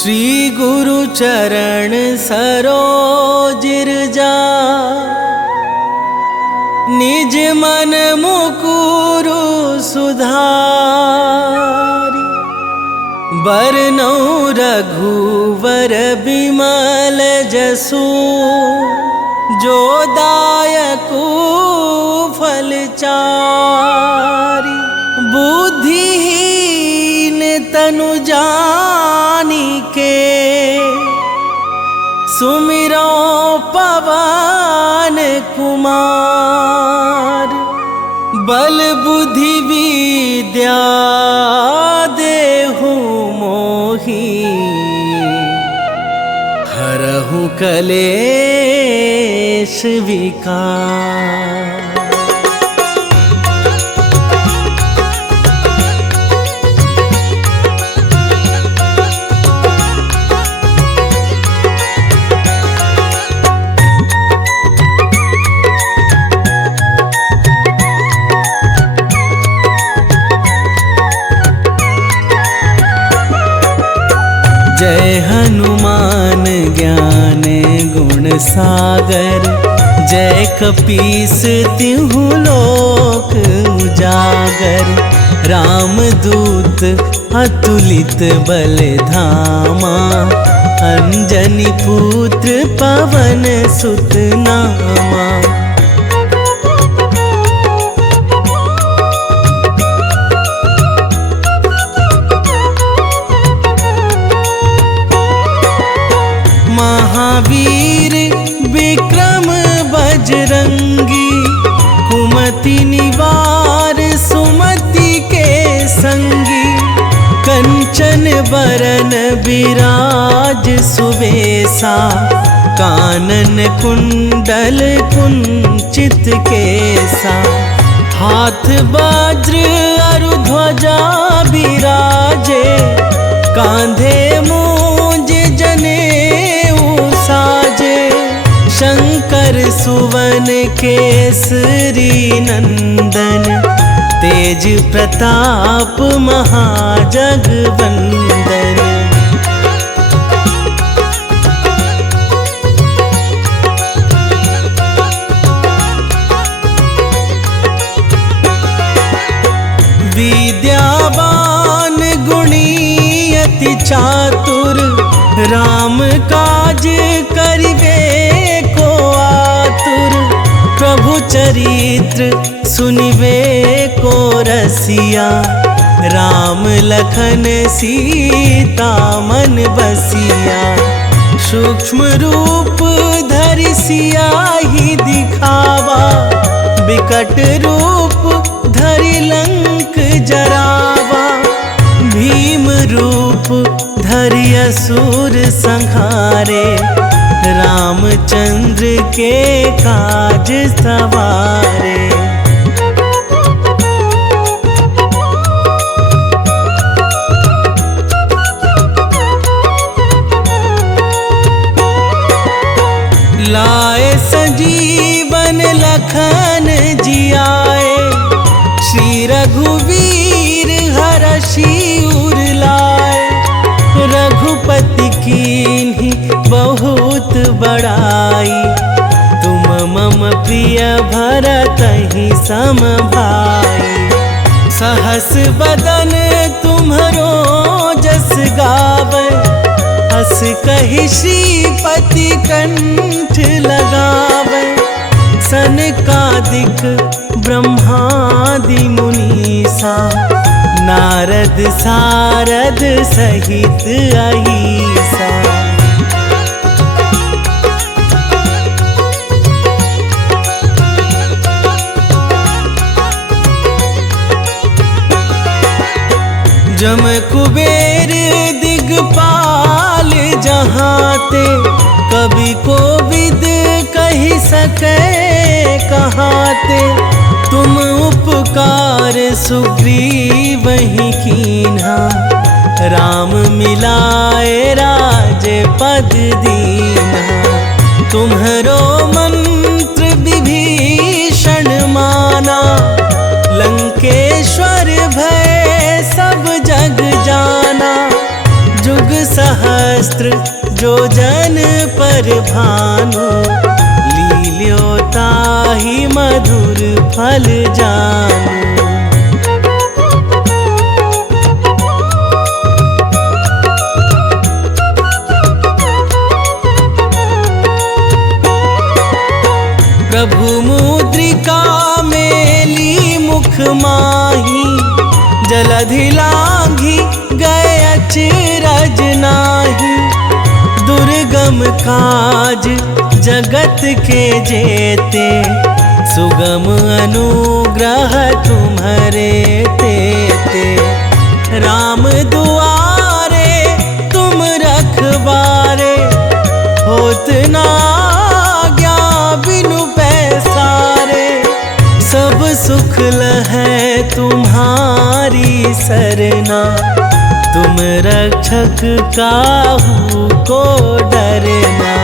श्री गुरु चरण सरोज जा निज मन मुकुरु सुधारि बरनौ रघुवर बिमल जसु जो दायकु फल चारि बुद्धिहीन तनु जानिके सुमिरो पवन कुमार बल बुद्धि विद्या देहु मोहि हरहु कलेश विकार। जय हनुमान ज्ञान गुण सागर, जय कपीस तिहु लोक उजागर। रामदूत अतुलित बल धामा, अंजनी पुत्र पवन सुत नामा। महावीर विक्रम बजरंगी, कुमति निवार सुमति के संगी। कंचन बरन विराज सुबेसा, कानन कुंडल कुंचित केसा। हाथ वज्र अरु ध्वजा बिराजे, कांधे मूंज जनेऊ साजे। शंकर सुवन केसरी नंदन, तेज प्रताप महाजगवंदन। विद्यावान गुणी अति चातुर, राम काज करिबे को आतुर। प्रभु चरित्र सुनिबे को रसिया, राम लखन सीता मन बसिया। सूक्ष्म रूप धरि सियाहि दिखावा, बिकट रूप धरि लंक जरावा। भीम रूप धरि असुर संहारे, रामचंद्र के काज सवारे। लाए संजीवन लखन जियाए, श्री रघुवीर हरषि उर लाए। रघुपति कीन्ही बहुत बड़ाई, तुम मम प्रिय भरतहि सम भाई। सहस बदन तुम्हरो जस गावै, हस कहि श्रीपति कंठ लगावै। सनकादिक ब्रह्मादि मुनीसा, नारद सारद सहित अहीसा। जम कुबेर दिगपाल जहाते, कवि कोविद कहि सकै कहाते। तुम उपकार सुग्रीवहि कीन्हा, राम मिलाए राजपद दीन्हा। तुम्हरो मंत्र विभीषण माना, लंकेश्वर भय सब जग जाना। जुग सहस्त्र जो जन पर भानु, लील्यो ताहि मधुर फल जानू। प्रभु मुद्रिका मेली मुख माही, जलधि लांघि गए अचरज नाही। दुर्गम काज जगत के जेते, सुगम अनुग्रह तुम्हारे तेते। राम दुआरे तुम रखवारे, होत ना आज्ञा बिनु पैसारे। सब सुख लहै तुम्हारी सरना, तुम रक्षक काहू को डरना।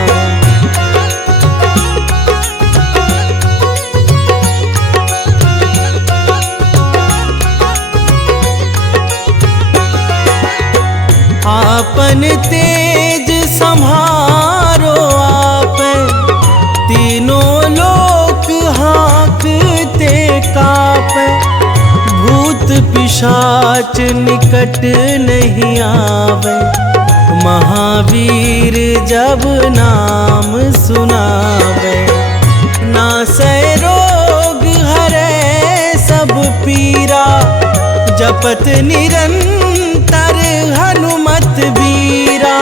आपन तेज संभारो आप, तीनों लोक हाँकते कापे। भूत पिशाच निकट नहीं आवे, महावीर जब नाम सुनावे। नासै रोग हरै सब पीरा, जपत निरंतर हनुमत बीरा।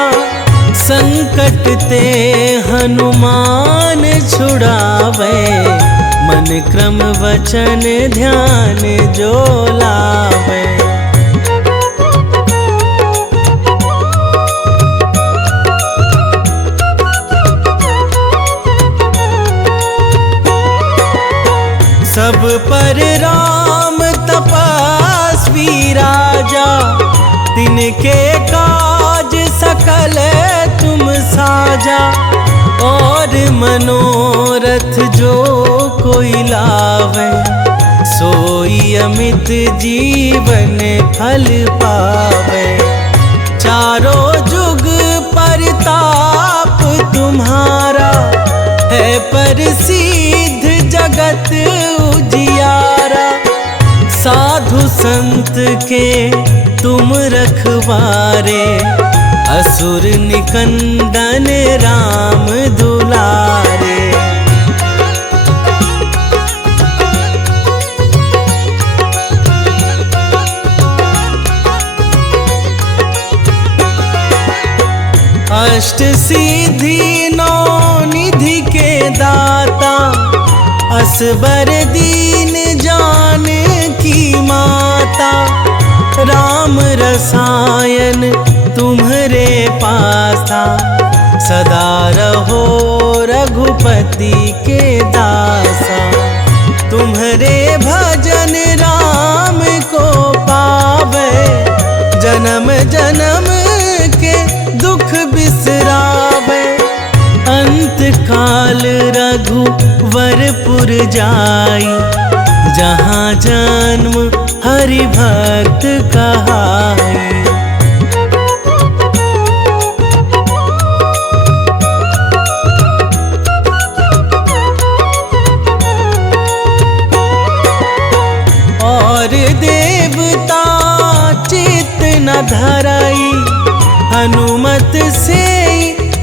संकट ते हनुमान छुड़ावे, मन क्रम वचन ध्यान जो लावे। सब पर राम तपस्वी राजा, तिनके काज सकल तुम साजा। और मनोरथ जो कोई लावे, सोई अमित जीवन फल पावे। चारों जुग परताप तुम्हारा, है प्रसिद्ध जगत उजियारा। साधु संत के तुम रखवारे, असुर निकंदन राम दुलारे। अष्ट सिद्धि नौ निधि के दाता, असबर दीन जानकी माता। राम रसायन तुम्हरे पासा, सदा रहो रघुपति के दासा। तुम्हरे भजन राम को पावे, जन्म जन्म के दुख बिसरावे। अंत काल रघुवरपुर जाई, जहाँ जन्म हरि भक्त कहाई। और देवता चित्त न धराई, हनुमत से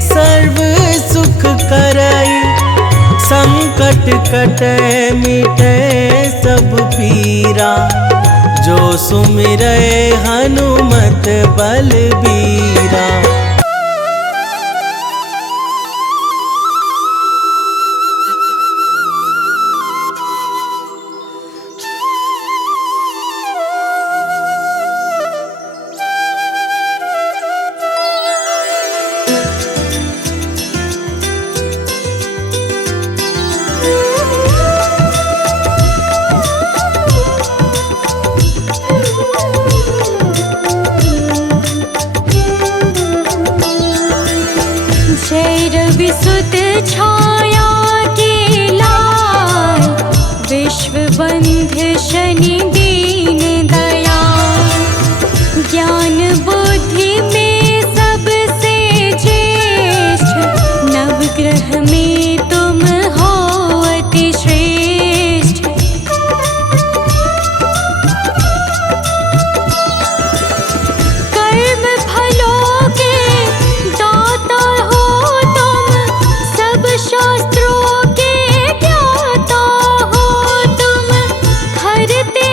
सर्व सुख करई। संकट कटे मिटे सब पीरा, जो सुमिरै हनुमत बलबीरा। विसुत छाया के लाल, विश्व बंध शनि दीन दयाल। ज्ञान बुद्धि में सबसे ज्येष्ठ, नवग्रह में तुम हो अति श्रेष्ठ। कर्म फलों के दाता हो तुम, सब शास्त्रों के ज्ञाता हो तुम। हरते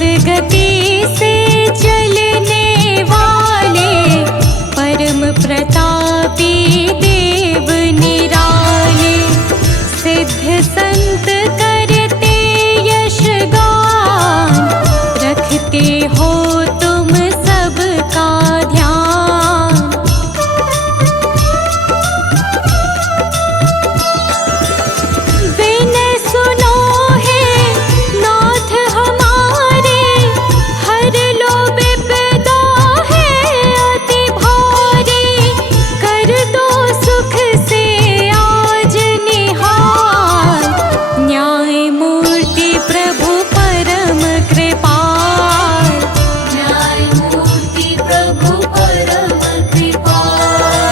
मंद गति से चलने वाले परम प्रतापी देव निराले, सिद्ध संत करते यश गान, रखते हो तुम सबका ध्यान। विनय सुनो है नाथ हमारे, हर लो विपदा है अति भारी, कर दो सुख से आज निहाल, न्याय मूर्ति प्रभु परम कृपाल, न्याय मूर्ति प्रभु परम कृपाल।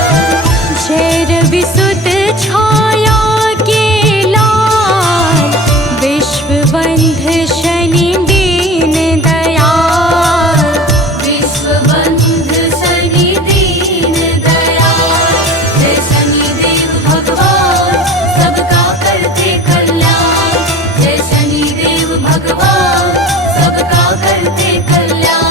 जय रवि सुत छाया के लाल, विश्व बंध शनि दीन दयाल, विश्व बंध शनि दीन दयाल। जय शनिदेव भगवान सबका करते कल्याण, जय शनिदेव भगवान सबका करते कल्याण।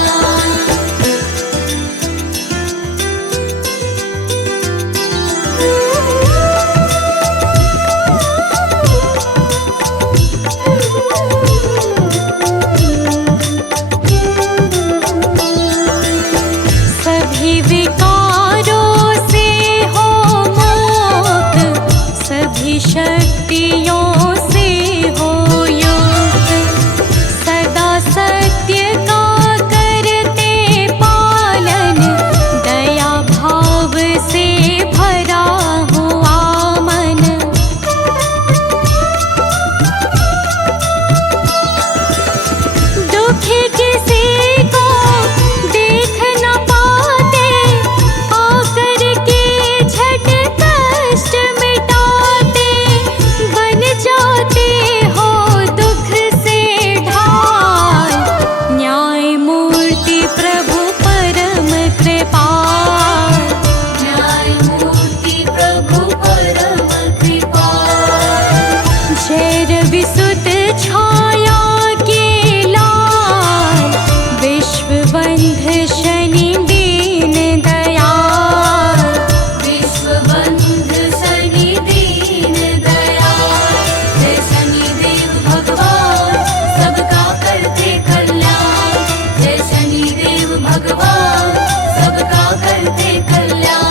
सभी विकारों से हो मुक्त, सभी शक्तियों से हो युक्त, सदा सत्य का करते पालन, दया भाव से भरा हुआ मन। दुखी किसी को देख न पाते, आकर के झट कष्ट मिटाते, बन जाते हो दुख से ढाल, न्याय मूर्ति प्रभु परम कृपाल, न्याय मूर्ति प्रभु परम कृपाल। जय रवि सुत छाया के लाल, विश्व बंध शनि दीन दयाल, विश्व बंध शनि दीन दयाल। जय शनिदेव भगवान सबका करते कल्याण, जय शनिदेव भगवान सबका करते कल्याण।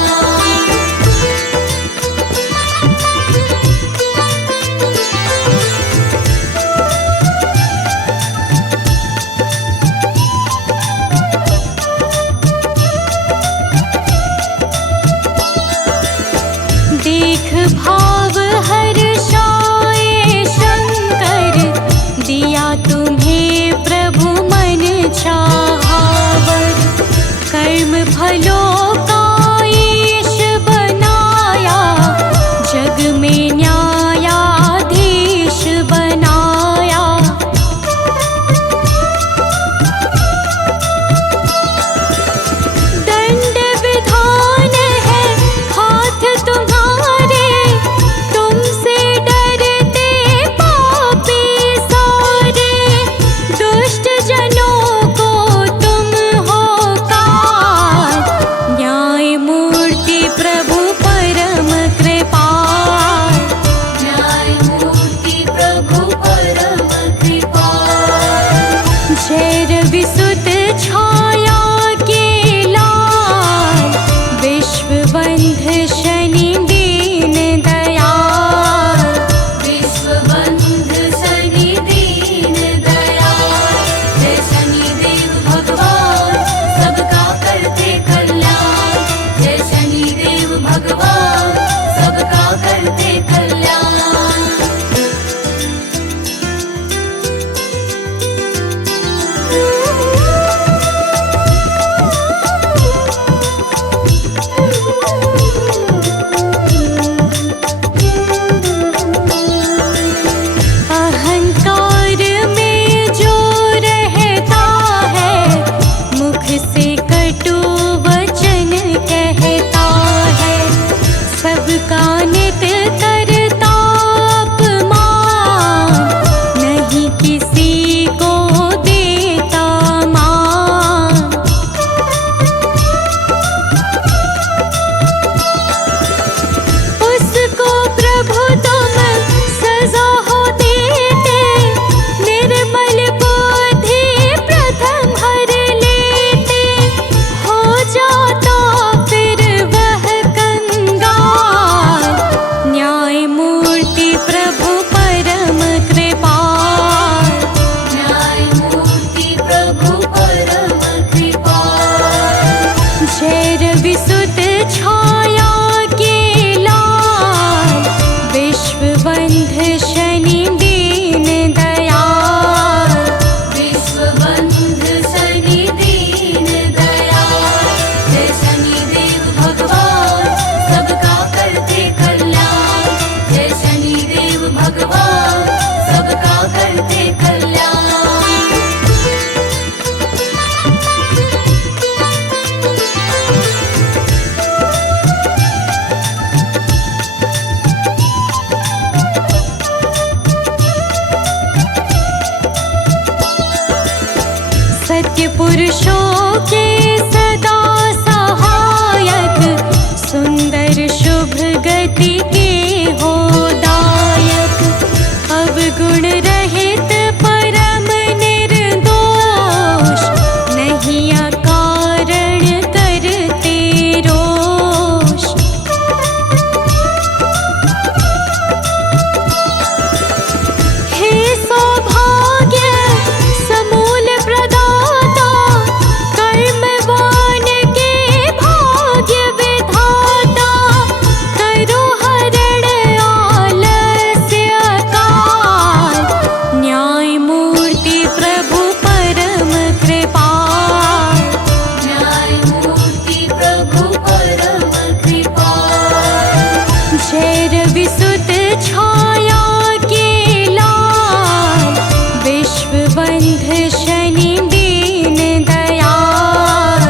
गुण रहित परम निर्दोष, नहीं अकारण करते रोष। हे सौभाग्य समूल प्रदाता, कर्मवान के भाग्य विधाता, करो हरण आलस्य काल, न्याय मूर्ति प्रभु परम कृपाल। न्याय मूर्ति प्रभु परम कृपाल। जय रविसुत छाया के लाल, विश्वबंध शनि दीन दयाल।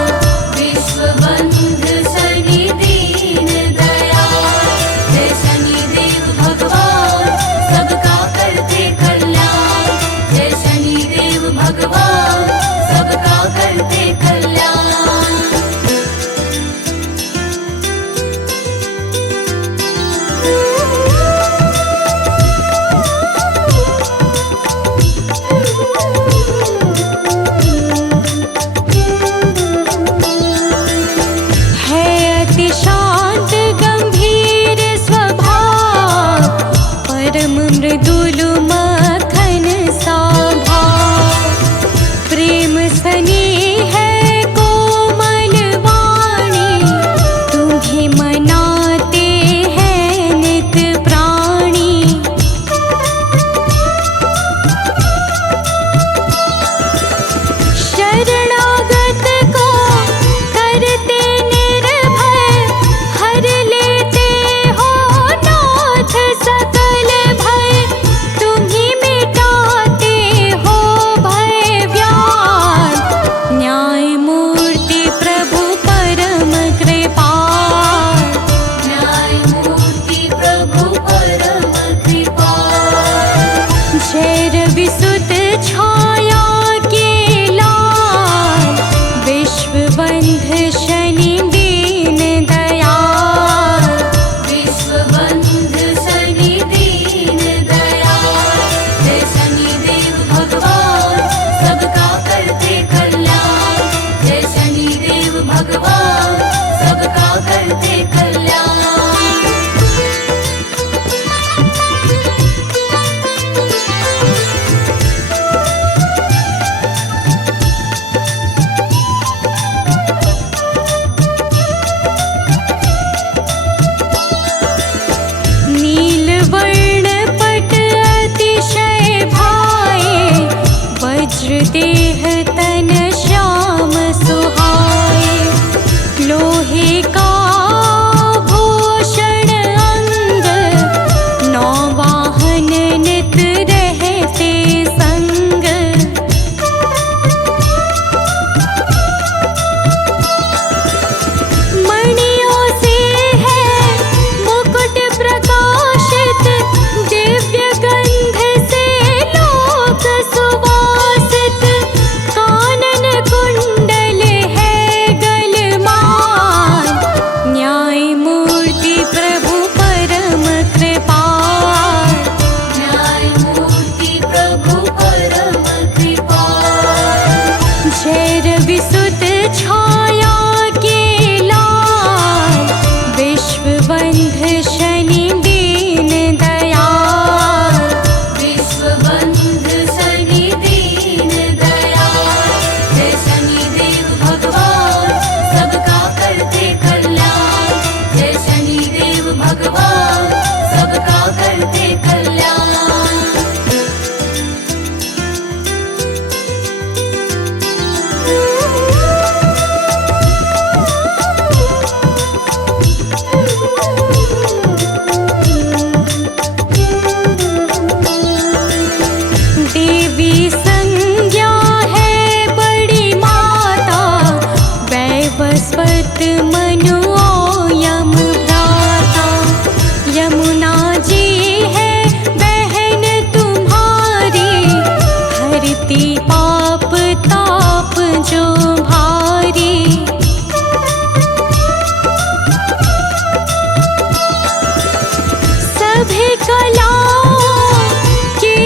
विश्वबंध शनि दीन दयाल। जय शनिदेव भगवान सबका करते कल्याण। जय शनिदेव भगवान सबका करते कल्याण। है अति शांत गंभीर स्वभाव, परम मृदुल मखन सा भाव। प्रेम स्नेह है कोमल वाणी, तुम्हें मनाते हैं नित प्राणी। शरणागत को करते निर्भय, हर लेते हो नाथ सकल भय। तुम्हीं मिटाते हो भय व्याल, न्याय मूर्ति प्रभु परम कृपाल। न्याय मूर्ति प्रभु परम कृपाल। जय रविसुत छाया के लाल, विश्वबंध शनि दीन दयाल। विश्वबंध शनि दीन दयाल। जय शनिदेव भगवान सबका करते कल्याण। जय शनिदेव भगवान सबका करते कल्याण। नीलवर्ण पट अतिशय भाए, वज्र देह तन श्याम सुहाए। लोहे का भूषण अंग, नौ वाहन नित रहते संग। मणियों से है मुकुट प्रकाशित, दिव्य गंध से लोक सुवासित। कानन कुंडल है गलमान, न्याय मूर्ति प्रभु परम कृपाल। न्याय मूर्ति प्रभु परम कृपाल। जय रविसुत छाया के लाल, विश्वबंध शनि दीन दयाल। विश्वबंध शनि दीन दयाल। जय शनिदेव भगवान सबका करते कल्याण। जय शनिदेव भगवान सबका करते कल्याण। देवी संज्ञा है बड़ी माता, वैवस्वत मनु यम भ्राता। यमुना जी है बहन तुम्हारी, हरती पाप ताप जो भारी। सभी कलाओं के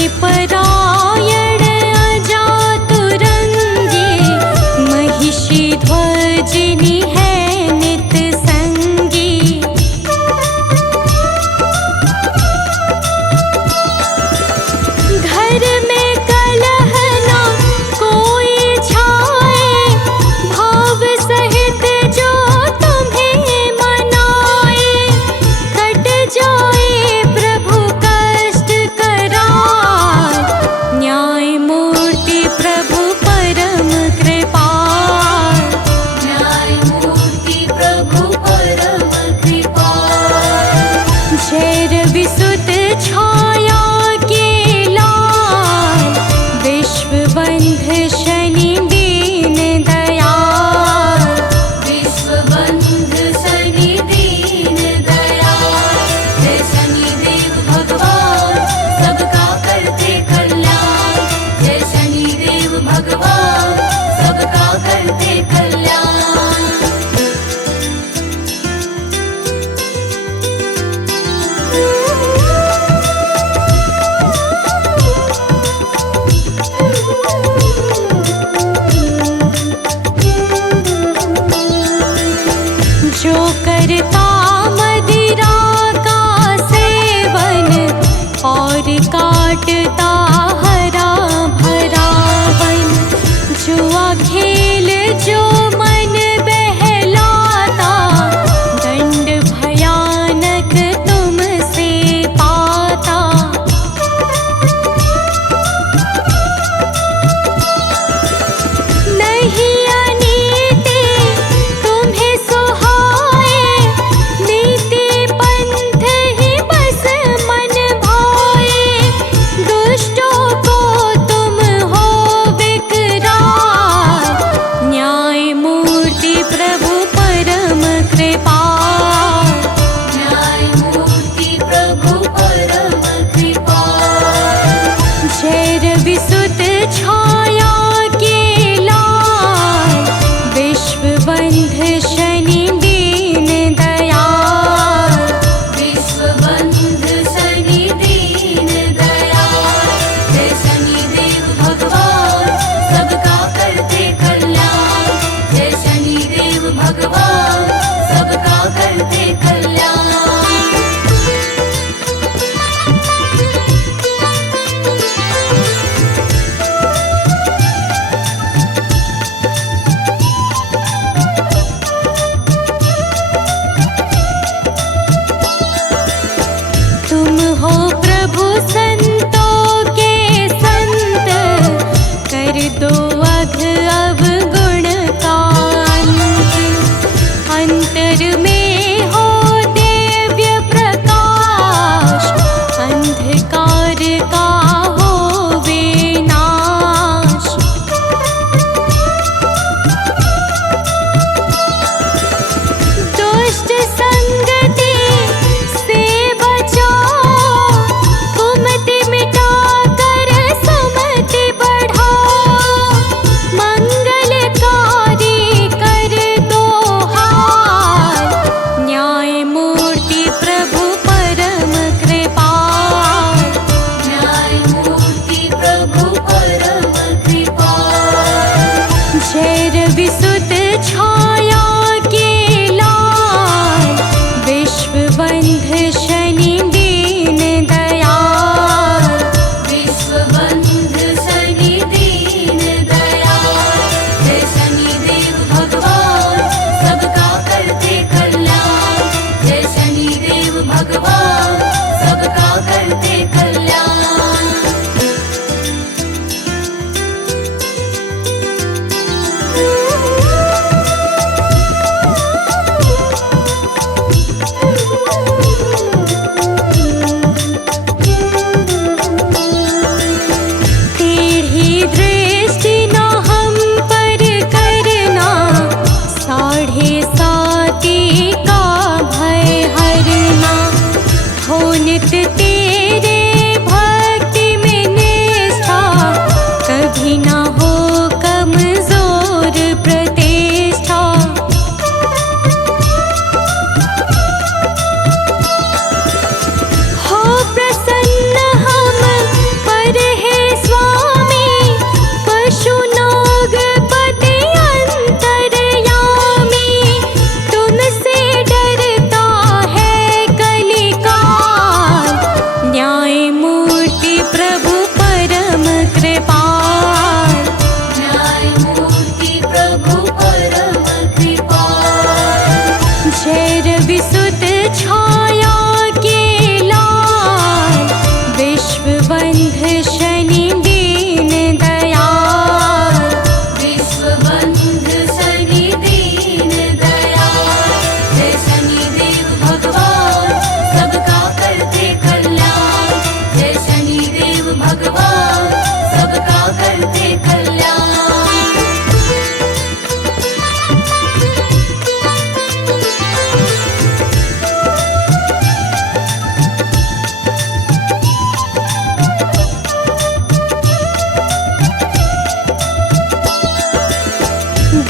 हे परायण अजातुरंगे, महिषी ध्वजिनी है नित संगी। घर में कलह ना कोई छाए, भाव सहित जो तुम्हें मनाए। कट जाए प्रभु कष्ट करार,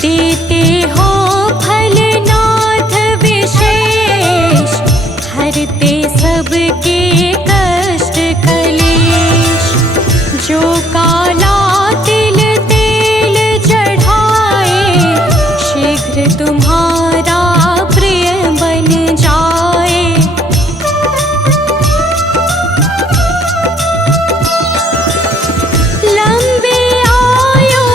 देते हो फलनाथ विशेष, हरते सबके कष्ट कलेश। जो काला तिल तेल चढ़ाए, शीघ्र तुम्हारा प्रिय बन जाए। लंबे आयु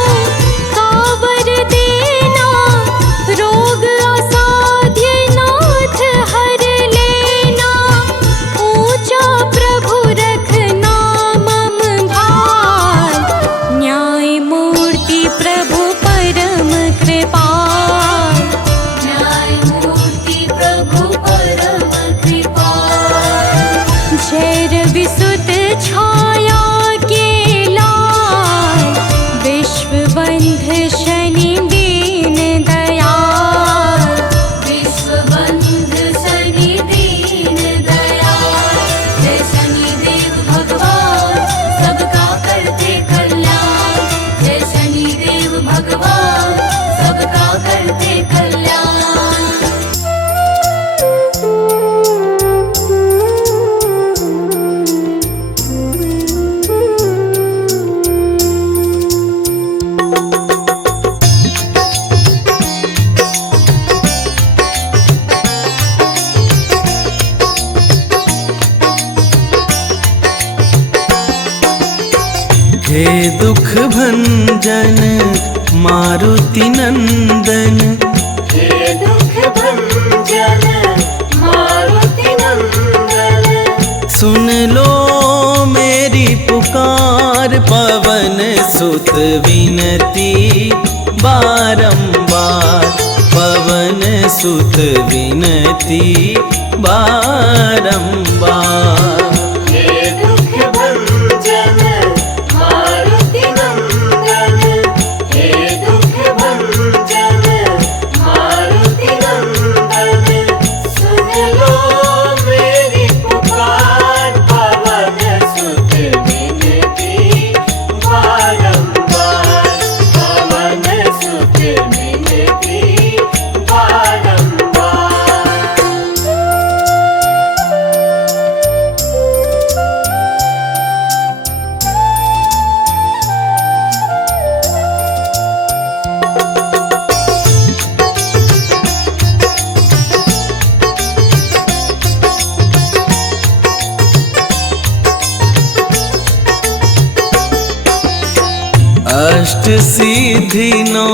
का वर देना, रोग असाध्य नाथ हर लेना। ऊंचा प्रभु रखना मम भार, न्याय मूर्ति प्रभु परम कृपाल। न्याय मूर्ति प्रभु परम कृपाल। जय रवि सुत छाया के लाल, विश्वबंध शनि दीन दयाल। विश्वबंध शनि दीन दयाल। जय शनिदेव भगवान, सबका करते कल्याण। जय शनिदेव भगवान, सबका करते कल्याण। हे दुख भंजन मारुति नंदन, हे दुख भंजन मारुति नंदन। सुन लो मेरी पुकार, पवन सुत विनती बारंबार। पवन सुत विनती बारंबार। हे दुख भंजन मारुति नंदन। हे दुख भंजन मारुति नंदन। सुन लो मेरी पुकार, पवन सुत विनती बारंबार। पवन सुत विनती बारंबार। अष्ट सिद्धि नौ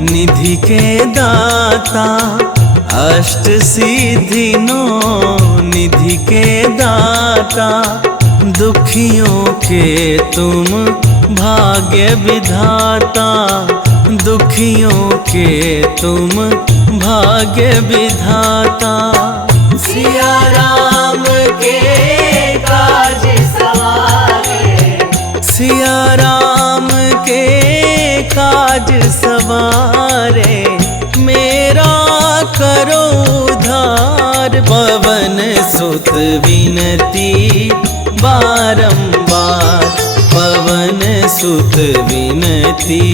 निधि के दाता। अष्ट सिद्धि नौ निधि के दाता। दुखियों के तुम भाग्य विधाता। दुखियों के तुम भाग्य विधाता। सिया राम के काज सवारे। सिया राम के काज सवारे। मेरा करो उद्धार, पवन सुत विनती बारंबार। पवन सुत विनती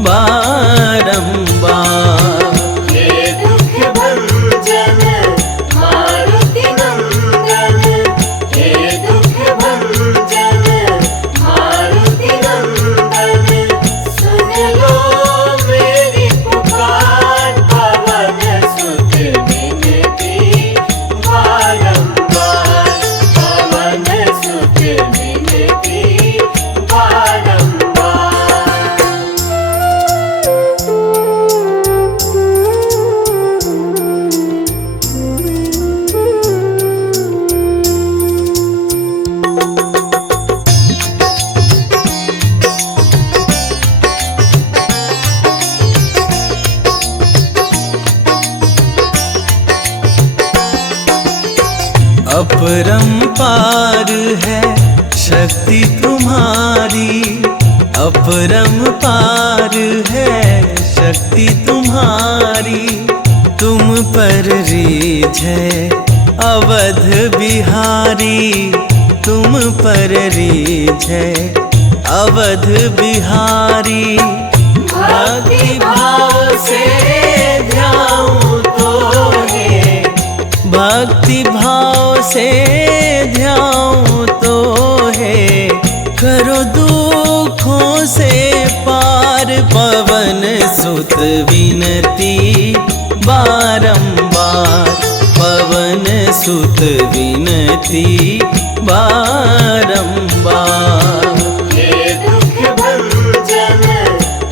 बारंबार। हे दुख भंजन मारुति नंदन। हे दुख भंजन मारुति नंदन। सुन लो मेरी पुकार, पवन सुत विनती बारंबार। पवन सुत विनती बारंबार। अपरंपार है शक्ति तुम्हारी। अपरंपार है शक्ति तुम्हारी। तुम पर रीझ है अवध बिहारी। तुम पर रीझ है अवध बिहारी। भक्ति भाव से ध्याऊं तो है, भक्ति भाव से ध्याऊं तो है, करो दुखों से पार पवन सुत विनती बारंबार, पवन सुत विनती बारंबार। हे दुख भंजन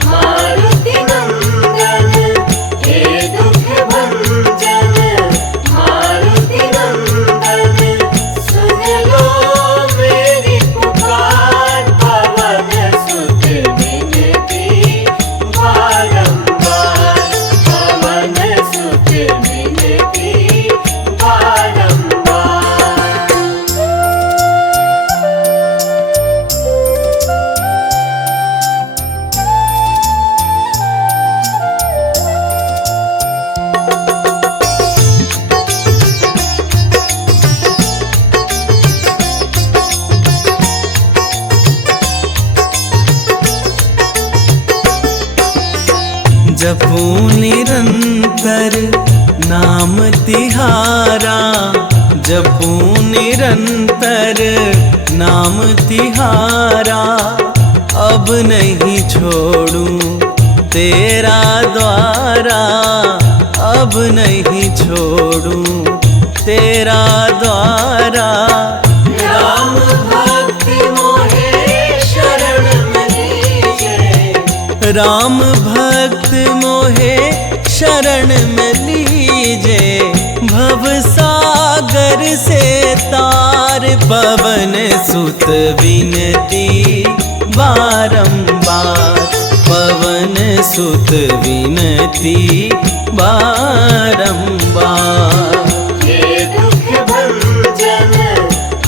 मारुति नंदन, हे दुख भंजन मारुति नंदन, सुन लो मेरी पुकार, पवन सुत विनती बारंबार, पवन सुत विनती बारंबार। जपूं निरंतर नाम तिहारा, जपूं निरंतर नाम तिहारा, अब नहीं छोड़ूं तेरा द्वारा, अब नहीं छोड़ूं तेरा द्वारा। राम भक्ति मोहे शरण में लीजे, राम भक्त मोहे शरण में लीजे, भव सागर से तार पवन सुत विनती बारंबार, पवन सुत विनती बारंबार। हे दुख भंजन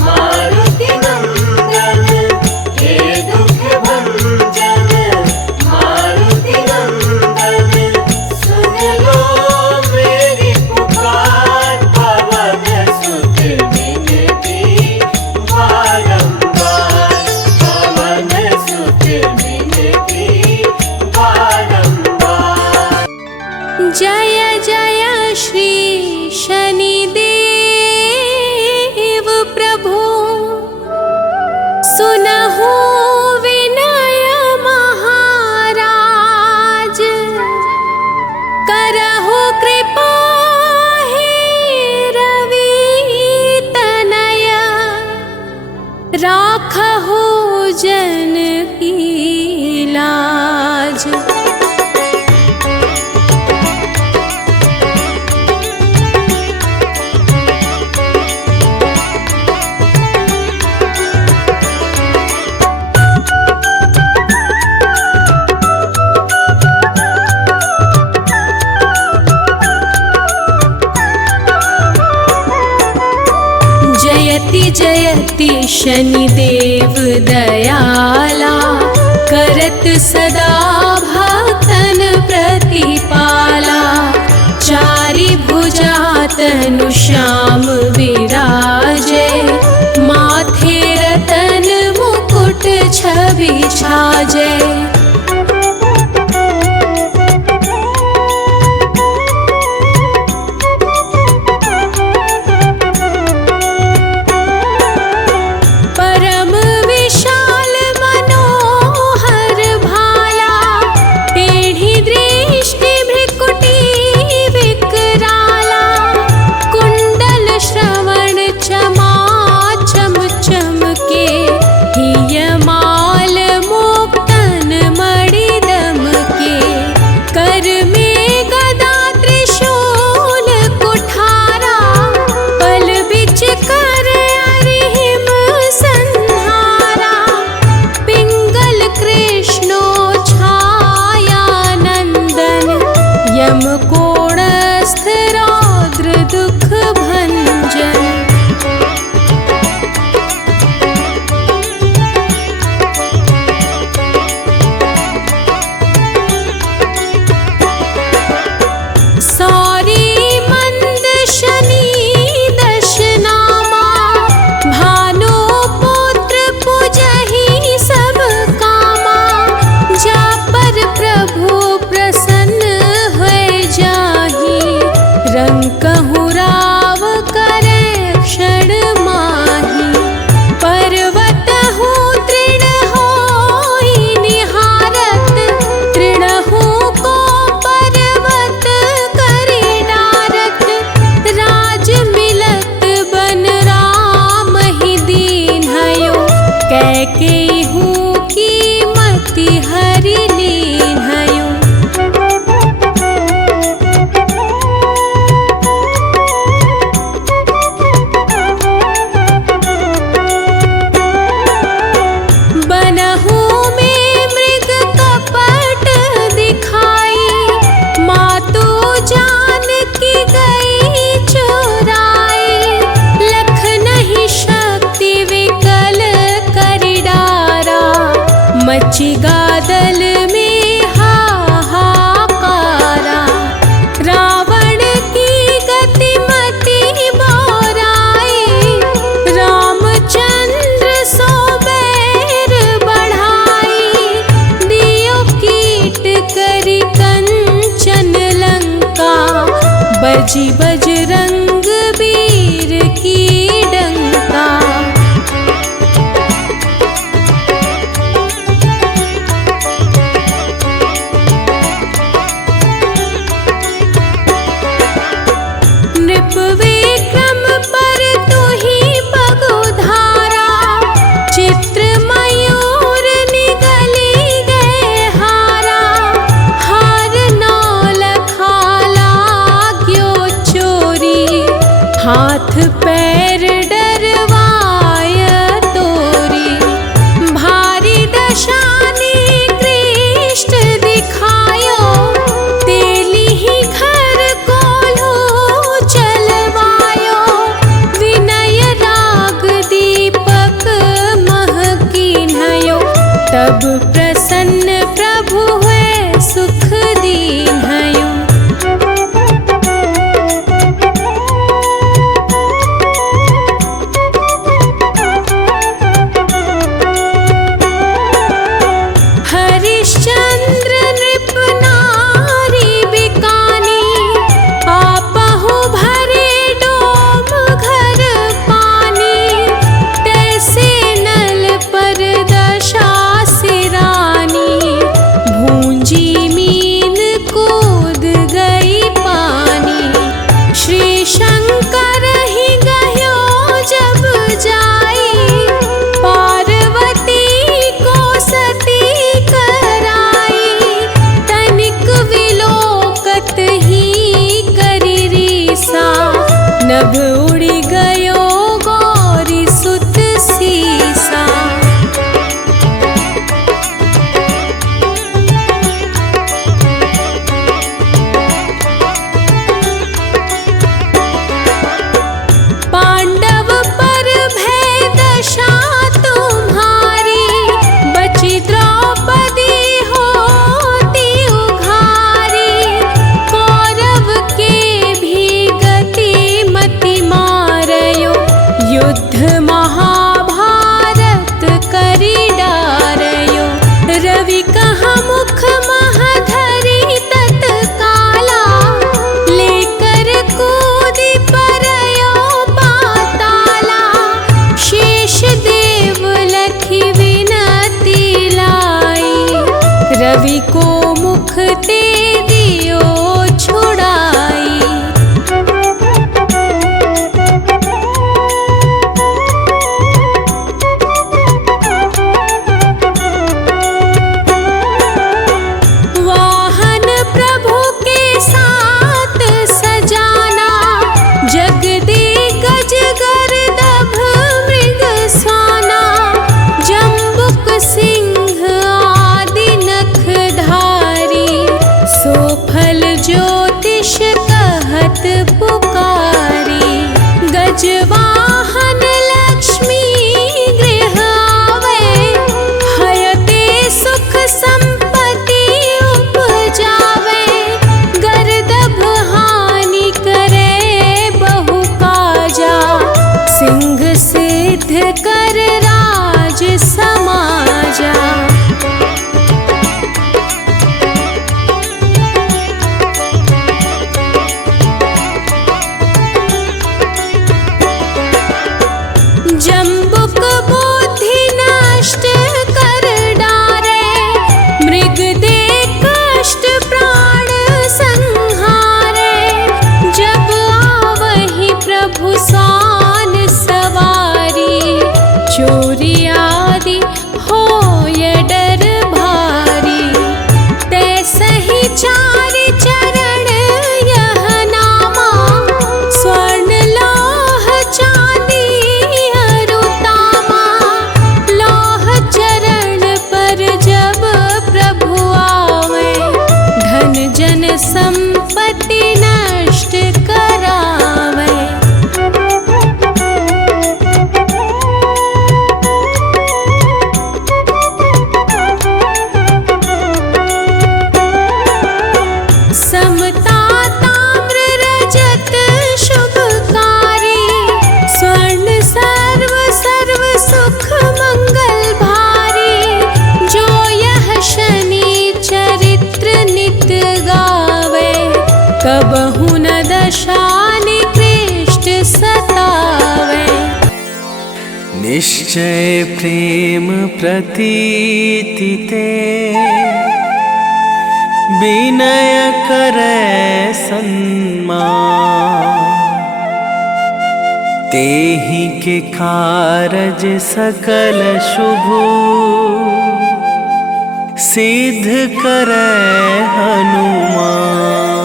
मारुति नंदन, हे दुख भंजन मारुति नंदन, सुन लो मेरी पुकार, पवन सुत विनती बारंबार, पवन सुत विनती बारंबार। जय जय श्री शनिदेव प्रभु, सुनहु विनय महाराज, करहु कृपा हे रवि तनय, राखहु जन की लाज। जयति जयति शनिदेव दयाला, करत सदा भक्तन प्रतिपाला, चारि भुजा तनु श्याम विराजे, माथे रतन मुकुट छवि छाजे। परम विशाल मनोहर भाला, टेढ़ी दृष्टि भ्रिकुटी विकराला, कुंडल श्रवण मची गादल में हाहाकारा, रावण की गतिमति बोराई, रामचंद्र सो बैर बढ़ाई, दियो कीट करी कंचन लंका, बजी बजरंग वीर की डंका। नृप विक्रम पर तुही पगुधारा, चित्र मयूर निगली गए हारा, हार नौ लखा लाग्यो चोरी, हाथ पैर डरवाय तोरी, भारी दशानी कृष्ण दिखायो, तेली ही घर कोल्हू चलवायो, विनय राग दीपक मह कीन्हयो, तब प्रसन्न प्रभु हुए सुख दीन्हयो। हरिश्चंद्र नृप नारी बिकानी, आपहु भरे डोम घर पानी, तैसे नल पर दशा सिरानी, भूंजी मीन कूद गई पानी, श्री शंकर ही गयो जब जाई, पार्वती को सती कराई, तनिक विलोकत ही करी रीसा, नभ उड़ी गयो गौरी सुत सीसा। पांडव पर भय दशा तुम्हारी, बची द्रौपदी होती उघारी, कौरव के भी गति मति मारयो, युद्ध महाभारत करी डारयो, रवि कहा मुख महधरी तत्काला, लेकर कूदी परयो पाताला, शेष देव लखी विनती लाई, रवि को मुख ते दियो छुड़ाई। वाहन प्रभु के साथ सजाना, जगदिग्गज गर्दभ मृग स्वाना, जम्बुक सिंह आदि नखधारी, कबहु न दशा निकृष्ट सतावे। निश्चय प्रेम प्रतीति ते विनय करे सन्मान। तेहि के कारज सकल शुभ सिद्ध करे हनुमान।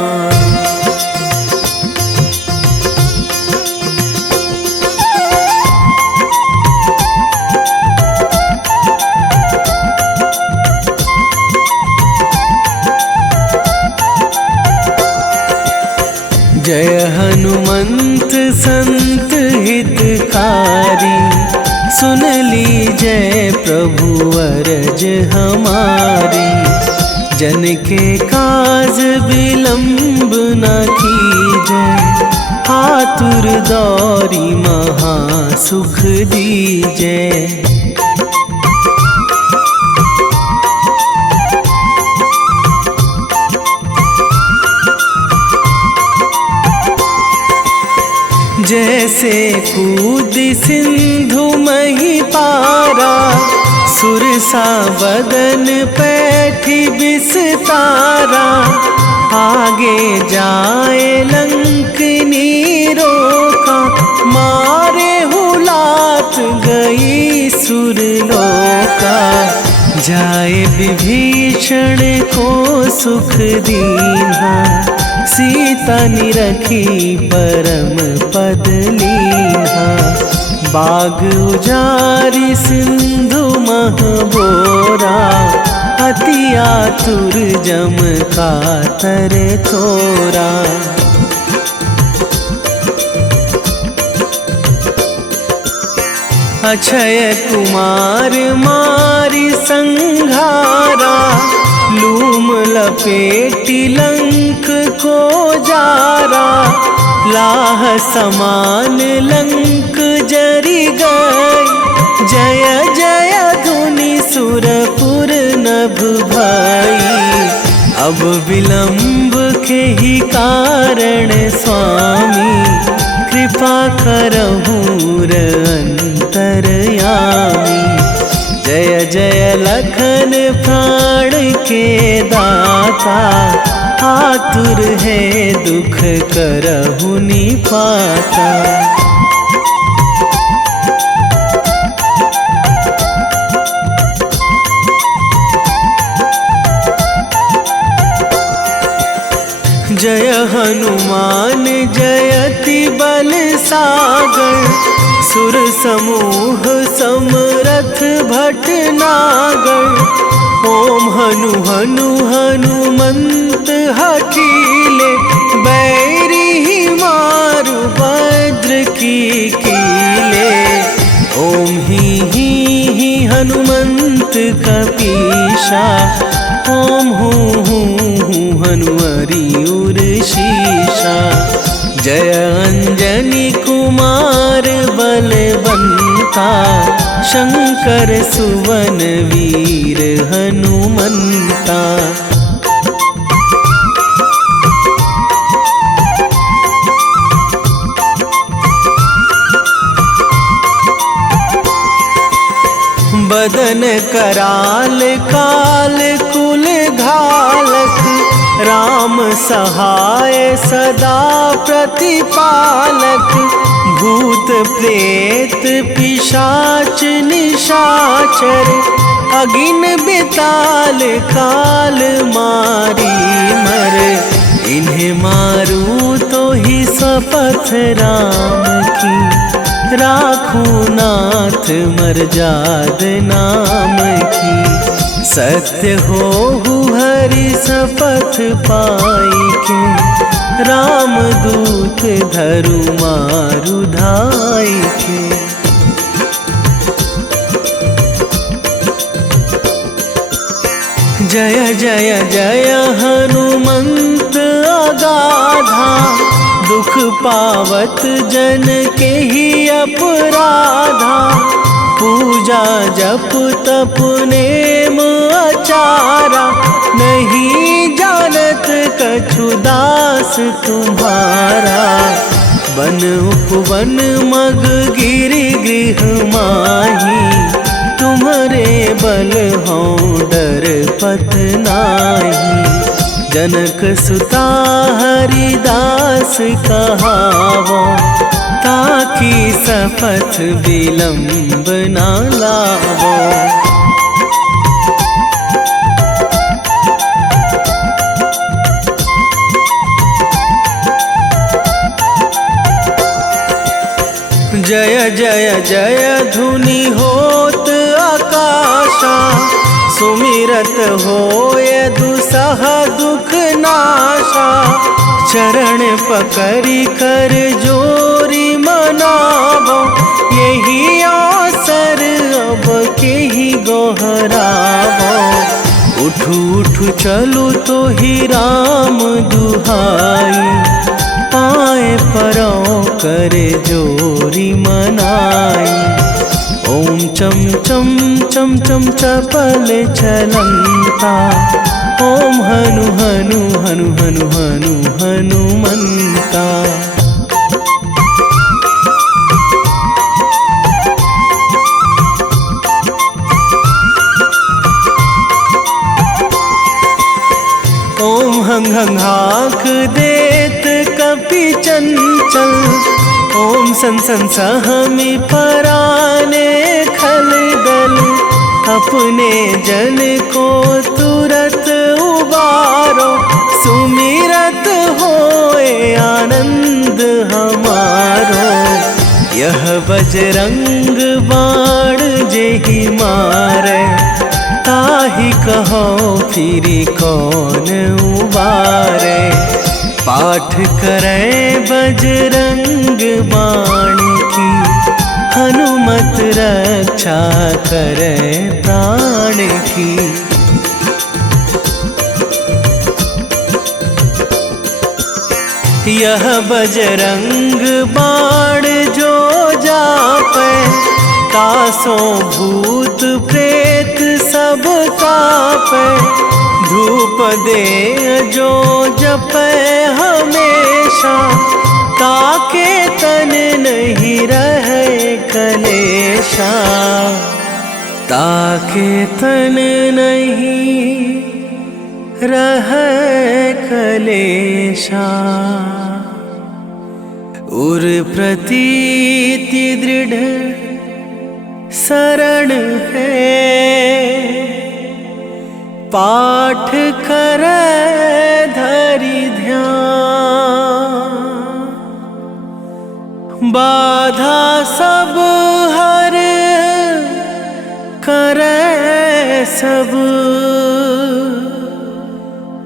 जय हनुमंत संत हितकारी, सुन लीजय प्रभु अरज हमारी। जन के काज विलंब न कीजय, आतुर दौरी महा सुख दीजय। जैसे कूद सिंधु मही पारा, सुरसा बदन पैठी बिस्तारा। आगे जाए लंकनी रोका, मारे हुलात गई सुरलोका। जाए विभीषण को सुख दीन्हा, सीता निरखी परम पद लीन्हा। बाग उजारी सिंधु महबोरा, अति आतुर जम कातर थोरा। अक्षय कुमार मारी संघारा, लूम लपेटी लंक को जारा। लाह समान लंक जरी गई, जय जय धुनि सुरपुर नभ भई। अब विलंब के ही कारण स्वामी, कृपा करहु अंतरयामी। जय जय लखन प्राण के दाता, आतुर है दुख करहु निपाता। जय हनुमान जयति बल सागर, सुर समूह समरथ भटनागर। ओम हनु हनु हनुमंत हठीले, बैरी मारु भद्र की कीले। ओम ही हनुमंत कपीशा, ओम हूँ हनुमरी उर शीशा। जय अंजनी कुमार बलवंता, शंकर सुवन वीर हनुमंता। बदन कराल काल कुल घालक, राम सहाय सदा प्रतिपालक। भूत प्रेत पिशाच निशाचर, अगिन बिताल काल मारी मर। इन्हें मारू तो ही शपथ राम की, राखूं नाथ मर्याद नाम की। सत्य होहु हरि शपथ पाई के, राम दूत धरु मारु धाई के। जय जय जय हनुमंत अगाधा, दुख पावत जन के ही अपराधा। पूजा जप तप नेम आचारा, नहीं जानत कछु दास तुम्हारा। वन उपवन मग गिरि गृह माही, तुम्हारे बल हों डर पत नाही। जनक सुता हरिदास कहावो, ताकि सपथ विलंब ना लावो। जय जय जय धुनि होत आकाशा, सुमिरत होय दुसह दुख नाशा। चरण पकड़ी कर जोरी मनावो, यही अवसर अब के ही गोहरावो। उठू उठू चलू तो ही राम दुहाई, पाए परो करे जोरी मनाई। ओम चम चम चम चम चपल चलंता, ओम हनु हनु हनु हनु हनु हनुमंता। ओम हंग हंग हाक देत कपि चंचल, ओम सन सन सहमी पराने खल दल। अपने जन को तुरत उबारो, सुमिरत होए आनंद हमारो। यह बजरंग बाण जेहि मारे, ताहि कहो फिरी कौन उबारे। पाठ करें बजरंग बाण की, हनुमत रक्षा करे प्राण की। यह बजरंग बाण जो जापे, तासों भूत प्रेत सब कापे। धूप दे जो जपे हमेशा, ताके तन नहीं रहे कलेशा। ताके तन नहीं रहे कलेशा। उर प्रतीति दृढ़ शरण है, पाठ करे धरि ध्यान। बाधा सब हर करे सब,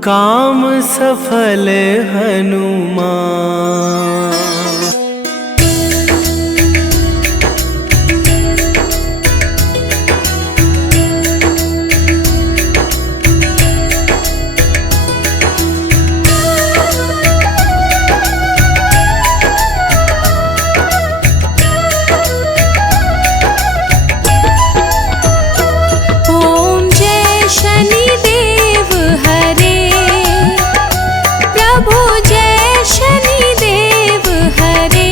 काम सफल हनुमान। प्रभु जय शनिदेव हरे।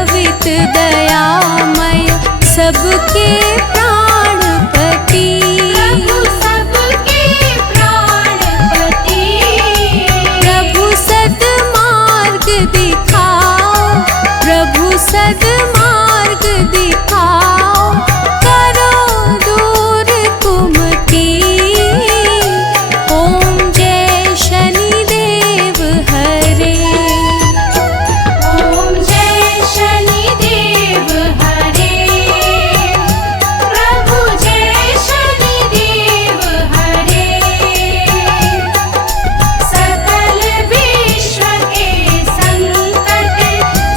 पवित दयामय सबके प्राणपति। प्रभु सबके प्राणपति। प्रभु सद्मार्ग दिखाओ, प्रभु सद्मार्ग दिखाओ, करो दूर कुमति। ओम जय शनिदेव हरे। ओम जय शनिदेव हरे। प्रभु जय शनिदेव हरे। सकल विश्व के संकट,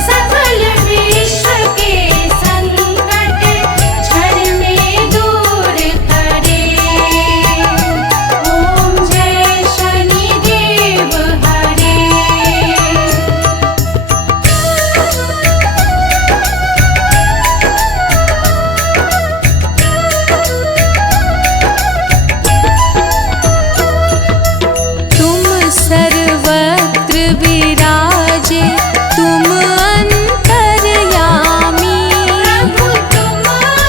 सकल विश्व के संकट क्षण में दूर करे। ओम जय शनिदेव हरे। तुम सर्वत्र विराजे, तुम अंतर्यामी। प्रभु तुम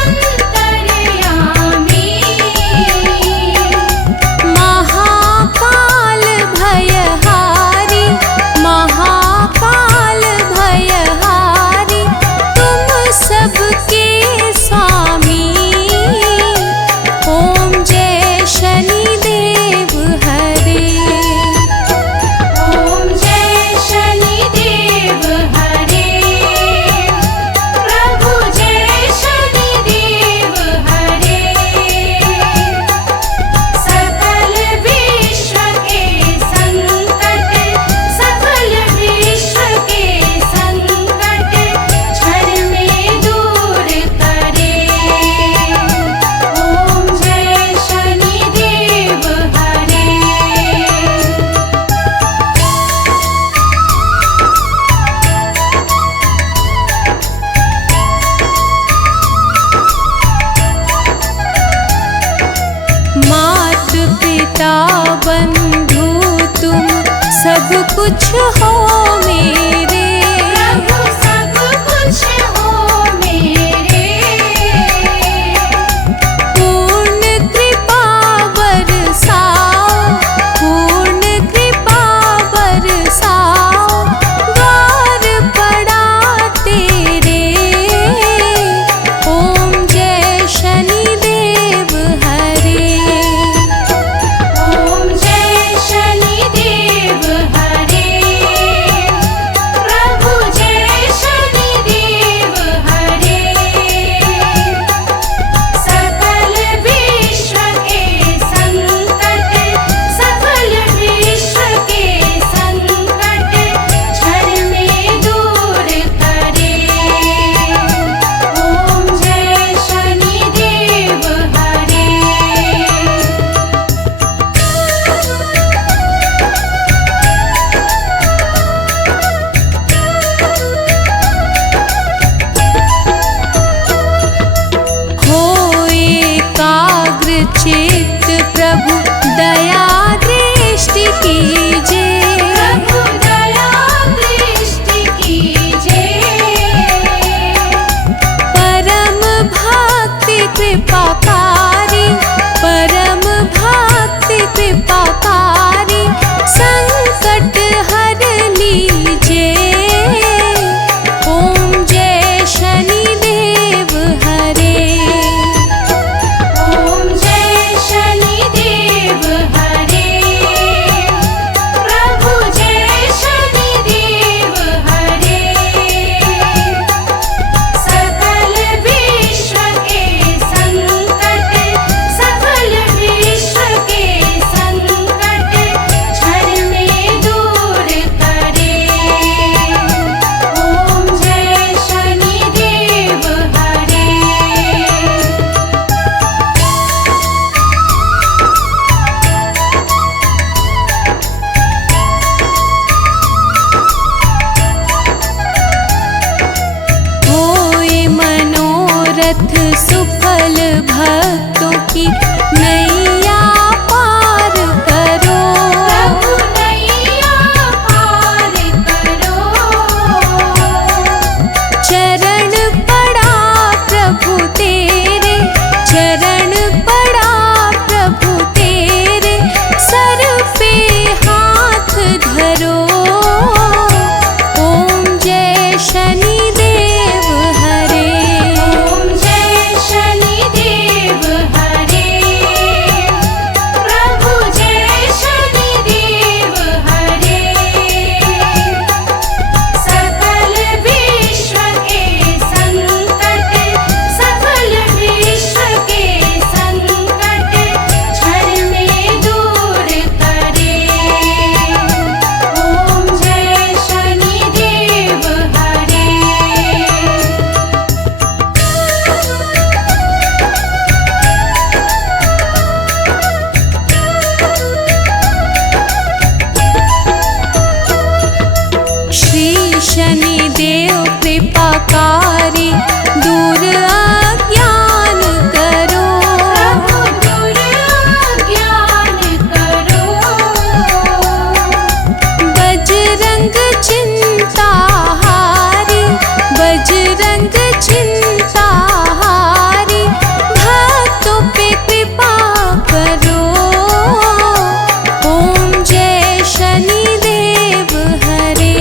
अंतर्यामी। महाकाल भयहारी, महाकाल भयहारी, तुम सबके स्वामी। ओम जय शनिदेव हरे। ओम जय शनिदेव हरे। प्रभु जय शनिदेव हरे। सकल विश्व के संकट, सकल विश्व के संकट क्षण में दूर करे। ओम जय शनिदेव हरे। मात पिता बंधु तुम सब कुछ हो मेरे। प्रभु सब कुछ हो मेरे। पूर्ण कृपा बरसाओ, पूर्ण कृपा बरसाओ, द्वार पड़ा तेरे। ओम जय शनिदेव हरे। ओम जय शनिदेव हरे। प्रभु जय शनिदेव हरे। सकल विश्व के संकट, सकल विश्व के संकट क्षण में दूर करे। ओम जय शनिदेव हरे। हो एकाग्र चित्त प्रभु दया दृष्टि कीजे। प्रभु दया दृष्टि कीजे। परम भक्ति कृपाकारी, परम भक्ति कृपाकारी, संकट हर लीजे। ओम जय शनिदेव हरे। ओम जय शनिदेव हरे। प्रभु जय शनिदेव हरे। सकल विश्व के संकट, सकल विश्व के संकट क्षण में दूर करे। ओम जय शनिदेव हरे। होए मनोरथ सुफल भक्तों की नैया पार करो। प्रभु नैया पार करो। त्रिपुरारी दूर अज्ञान करो। प्रभु दूर ज्ञान करो। बजरंग चिंताहारी बजरंग चिंताहारी भक्तों पे कृपा करो। ओम जय शनिदेव हरे।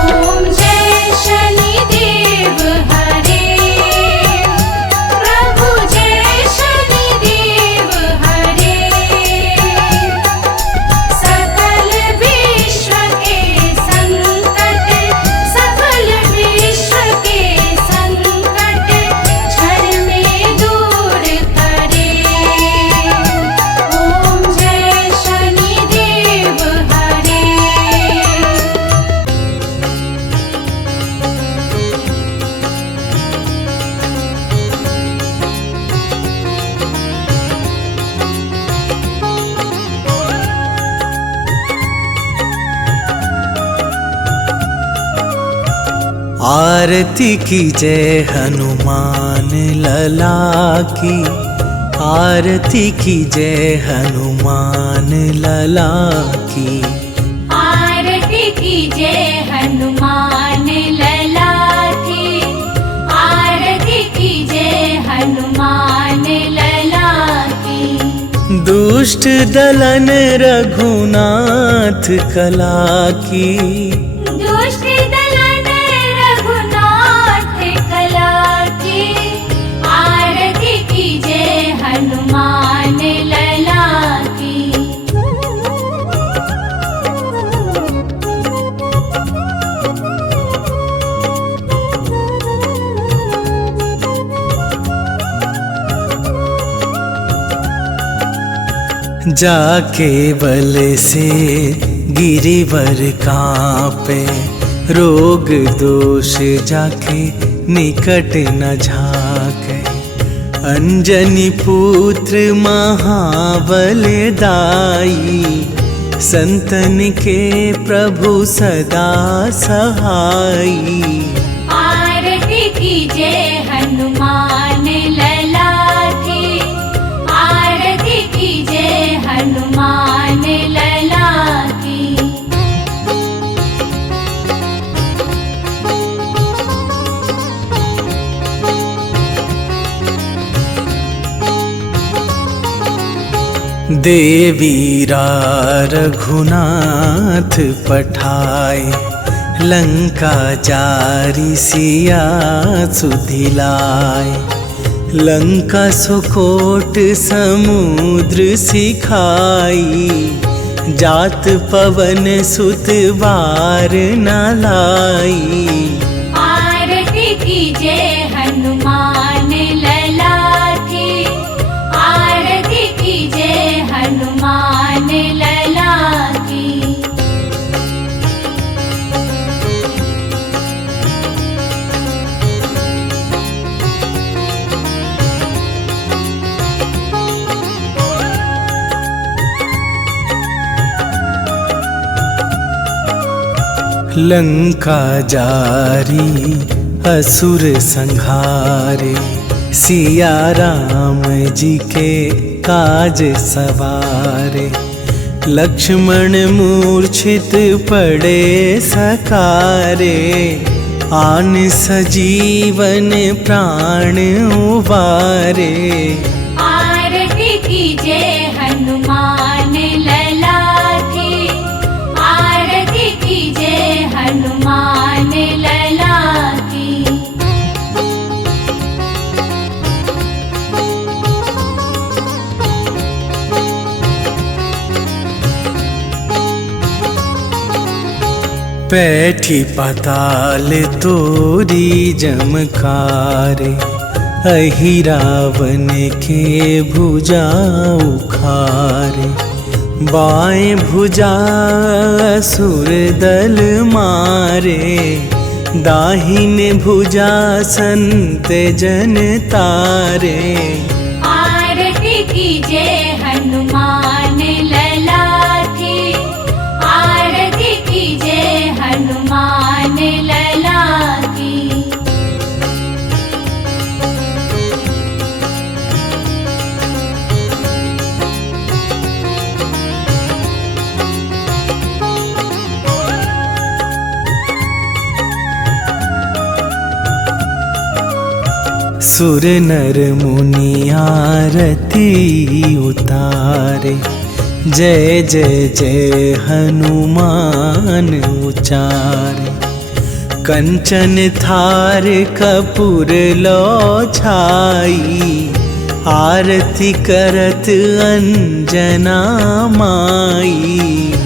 ओम जय शनिदेव हरे। प्रभु जय शनिदेव हरे। सकल विश्व के संकट सकल विश्व के संकट क्षण में दूर करे। ओम जय शनिदेव हरे। आरती की जय हनुमान लला की। आरती की जय हनुमान लला की। आरती की जय हनुमान लला की। आरती की जय हनुमान लला की। दुष्ट दलन रघुनाथ कला की। दुष्ट दलन रघुनाथ कला की। आरती की जय हनुमान लला की। जाके बल से गिरिवर कांपे। रोग दोष जाके निकट न झाके। अंजनी पुत्र महाबलदाई। संतन के प्रभु सदा सहाई। आरती की जय हनुमान लला की। आरती की जय हनुमान लला की। देवीरा रघुनाथ पठाए। लंका जारी सिया सुधिलाए। लंका सुकोट समुद्र सिखाई। जात पवन सुत बार न लाई। आरती की जय हनुमान लला की। आरती की जय हनुमान लला की। लंका जारी असुर संहारे। सिया राम जी के काज सवारे। लक्ष्मण मूर्छित पड़े सकारे। आन सजीवन प्राण उबारे। आरती की जय हनुमान लला की। आरती की जय हनुमान लला की। पैठी पाताल तोरी जमकारे। अहि रावण के भुजा उखारे। बाएं भुजा असुर दल मारे। दाहिने भुजा संत जन तारे। आरती की जय हनुमान लला की। आरती की जय हनुमान लला की। सुर नर मुनि आरती उतारे, जय जय जय हनुमान उचारे। कंचन थार कपूर लो छाई, आरती करत अंजना माई।